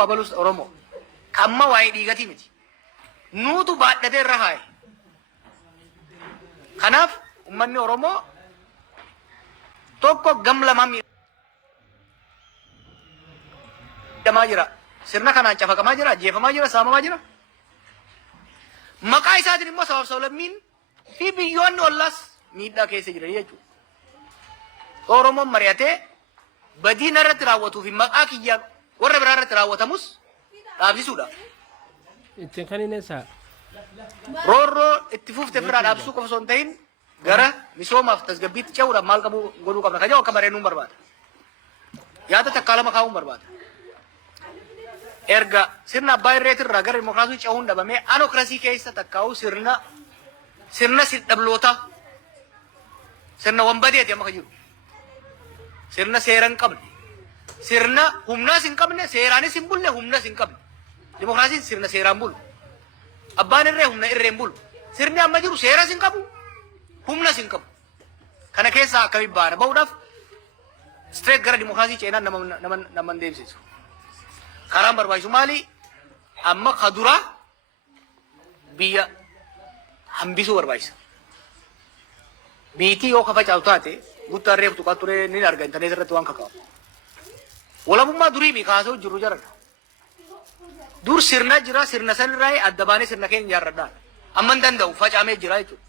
Abalus Oromo kamma waa'ee dhiigatii miti nuutu baadhatee irra haaye. Kanaaf ummanni Oromoo tokko gam lamaan miidhamaa jira. Sirna kanaan cafaqamaa jira, jeefamaa jira, saamamaa jira. Maqaa isaatiin immoo sabab sablammiin fi biyyoonni ollaas miidhaa keessa jiran jechuudha. Oromoon mari'atee badii narratti raawwatuu fi maqaa kiyyaan warra biraa irratti raawwatamus dhaabsisuudha. Ittiin kan inni isaa roorroo itti fufte biraa dhaabsuu qofa osoo hin ta'in gara misoomaaf tasgabbiitti ce'uudhaaf maal qabu godhuu qabna. Kajaa akka bareenuun barbaada. Yaada takkaa lama kaa'uun barbaada. Erga sirna abbaa irreetirraa gara dimokiraasii ce'uun dhabamee anokrasii keessa takkaa'u sirna sidhabloota sirna wambadeeti amma kan jiru. Sirna seera hin qabne. Sirna humnaas hin qabne, seeraanis hin bulle, humnas hin qabne. Dimokiraasiin sirna seeraan bulu. Abbaan irree humna irreen bulu. Sirni amma jiru seeras hin qabu, humnas hin qabu. Kana keessaa akkamiin baana bahuudhaaf straight gara dimokiraasii ceenaan nama deemsisu. Karaan barbaachisu maali? Amma kaduraa biyya hambisuu barbaachisa. Biitii yoo kafacaatu taate guttaan reeftu kan ture ni arga intarneet irratti waan kaka'u. Walabummaa durii kaasuu jiru jara. Dur sirna jira, sirna sanirraa adda baanee sirna keenya ijaarradhaa. Amma hin danda'u facaamee jira jechuudha.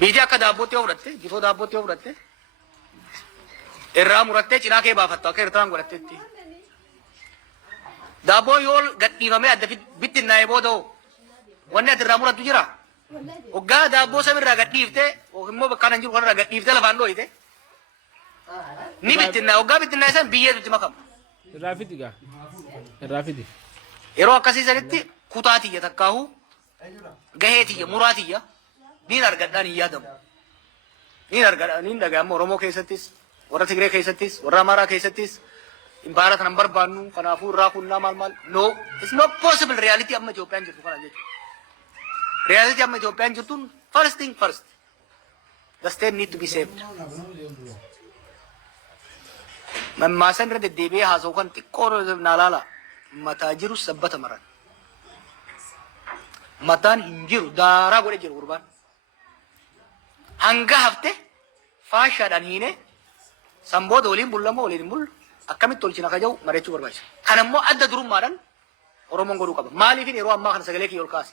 Biitii akka daabbootti yoo fudhatte, jitoo daabbootti yoo fudhatte, irraa murattee cinaa kee baafattu akka Eertiraan godhatteetti. Daabboon yoo gadhiifamee adda bittinnaa'ee booda wanni ati irraa murattu jira. Waggaa daabboo samirraa gadhiiftee immoo bakka kanan jiru kanarraa gadhiiftee lafaan dhooyite. Ni bittinnaa waggaa bittinnaa san biyyeetu itti makama. irraa fidi gaa irraa fidi. Yeroo akkasii sanitti kutaa tiyya takkaahuu gahee tiyya muraa tiyya niin argadhaan hin yaadamu. Niin argadhaan niin dhaga'amu Oromoo keessattis warra Tigree keessattis warra Amaaraa keessattis imbaara kanan barbaannu kanaafuu irraa kunnaa maal no it's not possible reality amma Itoophiyaan jirtu kana jechuudha. Reality amma Itoophiyaan jirtuun first thing first the state need to be saved. Mammaasan irra deddeebi'ee haasa'u kan xiqqoo naalaala mataa jiru sabbata maran. Mataan hin jiru daaraa godhe jiru gurbaan. Hanga hafte faashaadhaan hiine sanbooda waliin bullamoo waliin hin bullu akkamitti tolchina kaja'u mari'achuu barbaachisa. Kan ammoo adda durummaadhaan Oromoon godhuu qaba. Maaliifin yeroo ammaa kana sagalee kiyya ol kaase.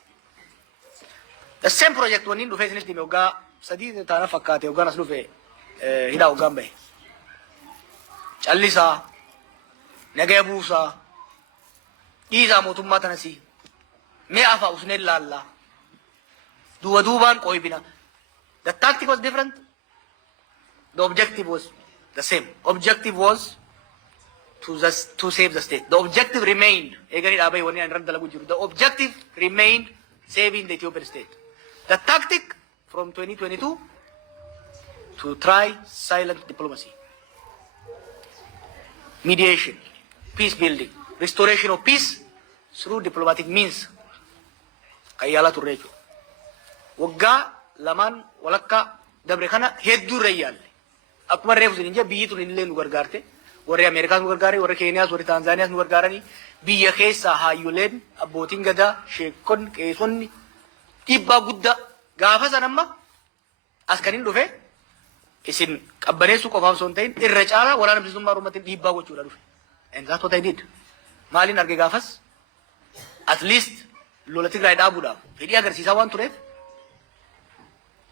The same project wanniin dhufee isinitti hime waggaa sadii taana fakkaate waggaan as dhufe hidhaa waggaan bahe. Callisaa, nagaya buusaa, dhiisaa mootummaa tanasii, mee afaa usneen laallaa, duuba duubaan qoybina. The tactic was different. The objective was the same. Objective was to save the state. The objective remained. The objective remained saving the Ethiopian state. The tactic from 2022 to try silent diplomacy. Mediation, peace building, restoration of peace through diplomatic means. Kayyala turreechu. Waggaa lamaan walakkaa dabre kana hedduu irra yaalle. Akkuma reefu sin inja biyyi tun illee nu gargaarte. Warri Ameerikaas nu gargaare, warri Keeniyaas, warri Taanzaaniyaas nu gargaaranii biyya keessaa haayyoleen abbootiin gadaa, sheekonni, qeesonni dhiibbaa guddaa gaafa san amma as kan hin dhufe isin qabbaneessuu qofaaf osoo hin ta'in irra caalaa waraana bilisummaa Oromootiin dhiibbaa gochuudha dhufe. And that's what I did. Maaliin arge gaafas at least lola Tigraay dhaabuudhaaf fedhii agarsiisaa waan tureef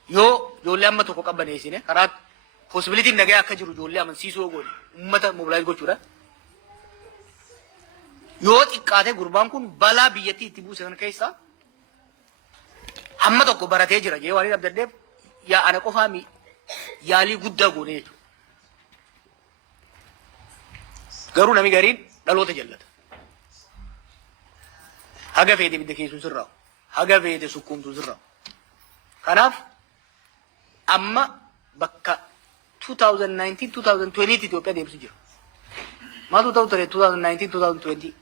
yoo ijoollee amma tokko qabbaneessine karaa possibilitiin nagaya akka jiru ijoollee amansiisuu yoo goone uummata mobilaayiz gochuudha. Yoo xiqqaate gurbaan kun balaa biyyattii itti buuse kana keessaa hamma tokko baratee jira jee waan abdaddeef yaa ana qofaa yaalii guddaa goone jechuudha. Garuu nami gariin dhaloota jallata. Haga feete bidda keessuun sirraa'u. Haga feete sukkuumtuun sirraa'u. Kanaaf amma bakka 2019-2020 Itoophiyaa deemsu jira. Maaltu ta'u ture 2019-2020?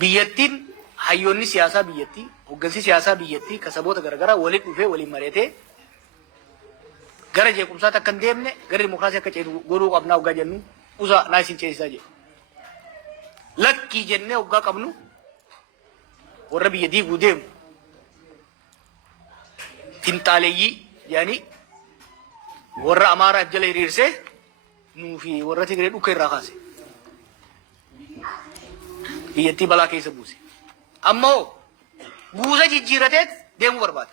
Biyyattiin hayyoonni siyaasaa biyyattii, hoggansi siyaasaa biyyattii kasaboota garaagaraa waliin dhufee waliin mari'atee gara jeequmsaatti akka hin deemne gara dimokiraasii akka ceetu godhuu qabnaa waggaa jennu usa naisin ceesisaa jedhu. Lakkii jennee waggaa qabnu warra biyya diiguu deemu finxaaleeyyii jedhanii warra Amaaraaf jala hiriirsee nuu fi warra Tigree dhukka irraa kaase. Biyyattii balaa keessa buuse. Ammoo buusa jijjiirateet deemuu barbaada.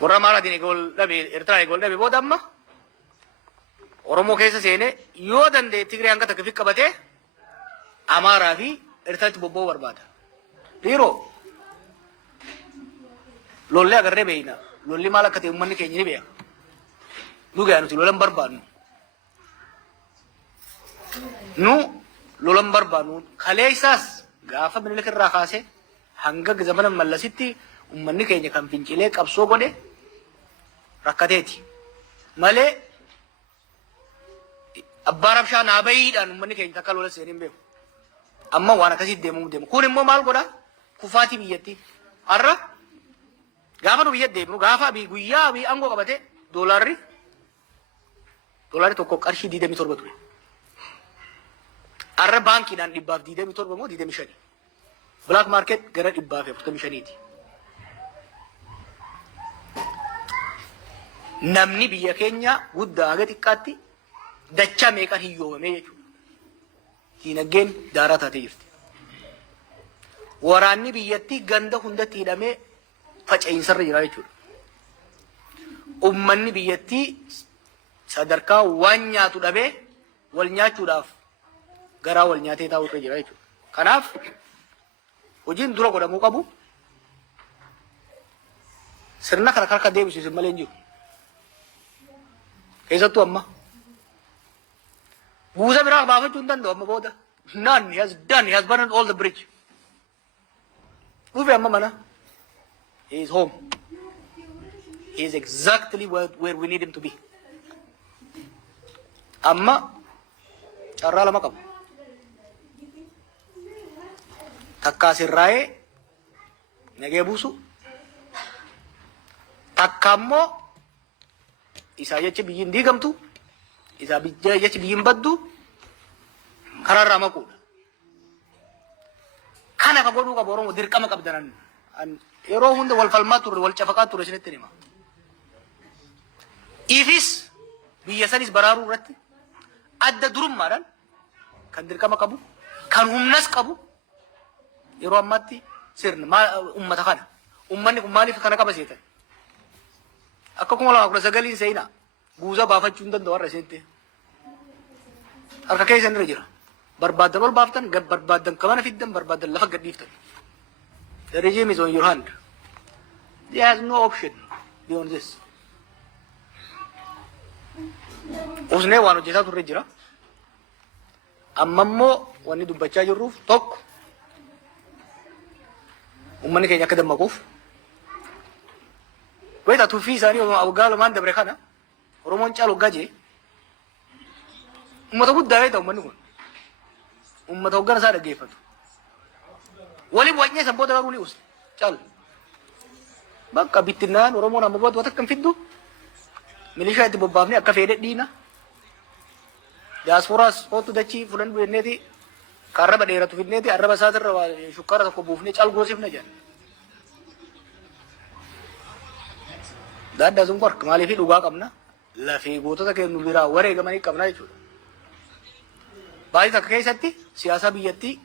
Warra Amaaraatiin eegol dhabe, Eertiraan eegol dhabe booda amma Oromoo keessa seenee yoo danda'e Tigree hanga takka fi qabatee Amaaraa fi Eertiraatti bobba'uu barbaada. Dhiiroo lollee agarree beeyna. Lolli maal akka ta'e uummanni keenya ni beeka. Dhugaa nuti lolan barbaadnu. Nu lolan barbaadnu kalee isaas gaafa Minilik irraa kaasee hanga zamana Mallasitti uummanni keenya kan fincilee qabsoo godhe rakkateeti. Malee abbaa rabshaa naa bayiidhaan uummanni keenya takka lola seenee hin beeku. Amma waan akkasitti deemu. Kun immoo maal godha? Kufaatii biyyattii. Har'a gaafa nu biyya deemnu gaafa guyyaa aangoo qabate doolaarri tokko qarshii 27 ture. Har'a baankiidhaan 127 moo 25. Black market gara 145ti. Namni biyya keenya guddaa haga xiqqaatti dachaa meeqan hiyyoomame jechuudha. Diinagdeen daaraa taatee jirti. Waraanni biyyattii ganda hundatti hidhamee faca'insa jira jechuudha. Uummanni biyyattii sadarkaa waan nyaatu dhabee wal nyaachuudhaaf garaa wal nyaatee taa'u irra jira jechuudha. Kanaaf hojiin dura godhamuu qabu sirna kana harka deebisisu malee hin jiru. Keessattuu amma buusa biraa baafachuu hin danda'u amma booda. None he has burned all the bridge. Dhufe amma mana. He is home. He is exactly where we need him to be. Amma carraa lama qabu. Takka sirraa'ee nagee buusu. Takka ammoo isaa jecha biyyiin diigamtu. Isaa jecha biyyiin baddu. Karaa irraa maquudha. Kana ka godhuu qabu Oromoo dirqama qabdanan. Yeroo hunda wal falmaa turre wal cafaqaa turre isinitti hima. Ifis biyya sanis baraaruu irratti adda durummaadhaan kan dirqama qabu kan humnas qabu yeroo ammaatti sirna ummata kana. Ummanni kun maaliif kana qaba seetan? Akka 2019 seenaa buusa baafachuu hin danda'u har'a seente. Harka keessan irra jira. Barbaadan ol baaftan, barbaadan kamana fiddan, barbaadan lafa gadhiiftan. The regime is on your hand. There has no option beyond this. Usnee waan hojjetaa turre jira. Amma immoo wanni dubbachaa jirruuf tokko uummanni keenya akka dammaquuf wayita tuffii isaanii waggaa lamaan dabre kana Oromoon caalu waggaa jee uummata guddaa wayita uummanni kun uummata hoggana isaa dhaggeeffatu. Waliin wanyee san booda garuu ni uus caal bakka bittinnaan Oromoon amma booda wata kan fiddu milishaa itti bobbaafne akka fedhe dhiina diaasporaas hootu dachii fulan bu'enneeti karraba dheeratu fidneeti arraba isaatirra shukkaara tokko buufnee caal goosifna jedhan. Daaddaa sun qorka maaliif dhugaa qabna lafee gootota kennu biraa wareegamanii qabna jechuudha. Baay'ee takka keessatti siyaasa biyyattii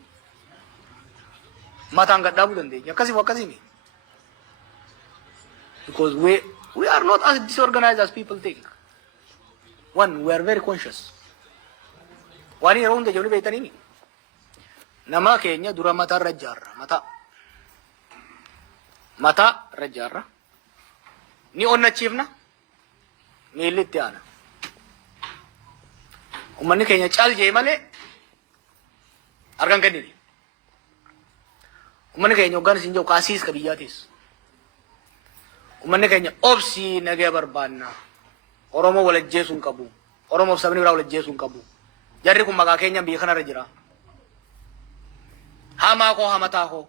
mataan gadhaabuu dandeenya. Akkasii. Because we are not as disorganized as people think. One, we are very conscious. Waan yeroo hunda ijoollee beektanii nama keenya dura mataa irra ijaarra. Mataa irra ijaarra. Ni onnachiifna. Miilli itti aana. Uummanni keenya caal jee malee argan kennini. Uummanni keenya hoggaan isin jiru kaasiis ka biyyaatis. Uummanni keenya obsii nagee barbaanna. Oromoo wal ajjeesuu hin qabu. Oromoof sabni biraa wal ajjeesuu hin qabu. Jarri kun maqaa keenyaan biyya kanarra jira. Hamaa koo hamataa koo.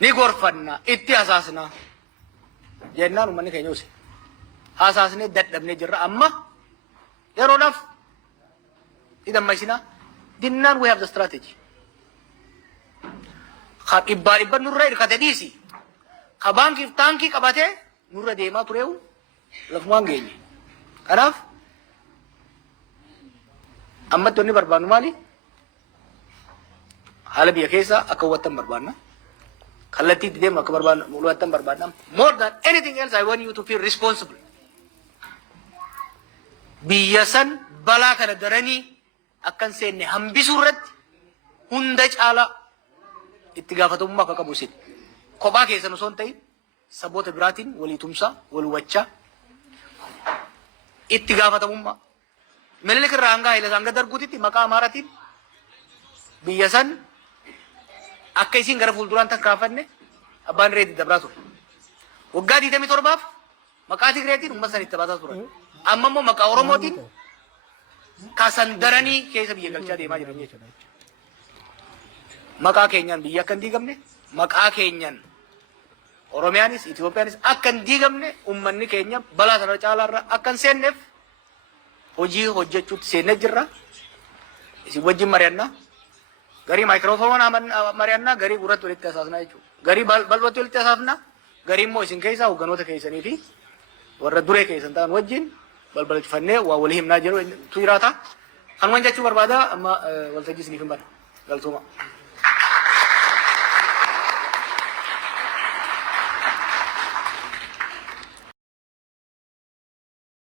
Ni gorfanna itti hasaasna. Jennaan uummanni keenya use. haasasne dadhabne jirra amma yeroodhaaf idammaysina dinnaan we have the strategy ka dhibba nurra hirkate dhiisi ka baankiif taankii qabate nurra deemaa tureewu lafumaan geenye kanaaf ammatti wanni barbaannu maali haala biyya keessa akka hubattan barbaanna kallattii itti deemu akka hubattan barbaanna more than anything else I want you to feel responsible biyya san balaa kana daranii akkan seenne hambisuu irratti hunda caala itti gaafatamummaa akka qabu isin kophaa keessan osoo hin ta'in saboota biraatiin walii tumsaa wal hubachaa itti gaafatamummaa Minilik irraa hanga Haile hanga darguutitti maqaa Amaaraatiin biyya san akka isin gara fuulduraan takkaafanne abbaan reetii dabraa ture. Waggaa 27 maqaa Tigreetiin uummata san itti baasaa turan. Amma immoo maqaa Oromootiin kaasan daranii keessa biyya galchaa deemaa jiran jechuudha. Maqaa keenyaan biyya akka hin diigamne maqaa keenyaan Oromiyaanis Itoophiyaanis akka hin diigamne uummanni keenya balaa sana caalaarra akka hin seenneef hojii hojjechuutti seennee jirra. Isin wajjin mari'annaa. Garii maayikiroofoonii mari'annaa garii gurratti walitti hasaasnaa jechuudha. Garii balbatti walitti hasaafnaa. Garii immoo isin keessaa hogganoota keessanii fi warra duree keessan ta'an wajjin balbalchifannee waa walii himnaa jiru tu jiraata. Kan waan jechuu barbaada amma waltajjii isiniif hin bana. Galtooma.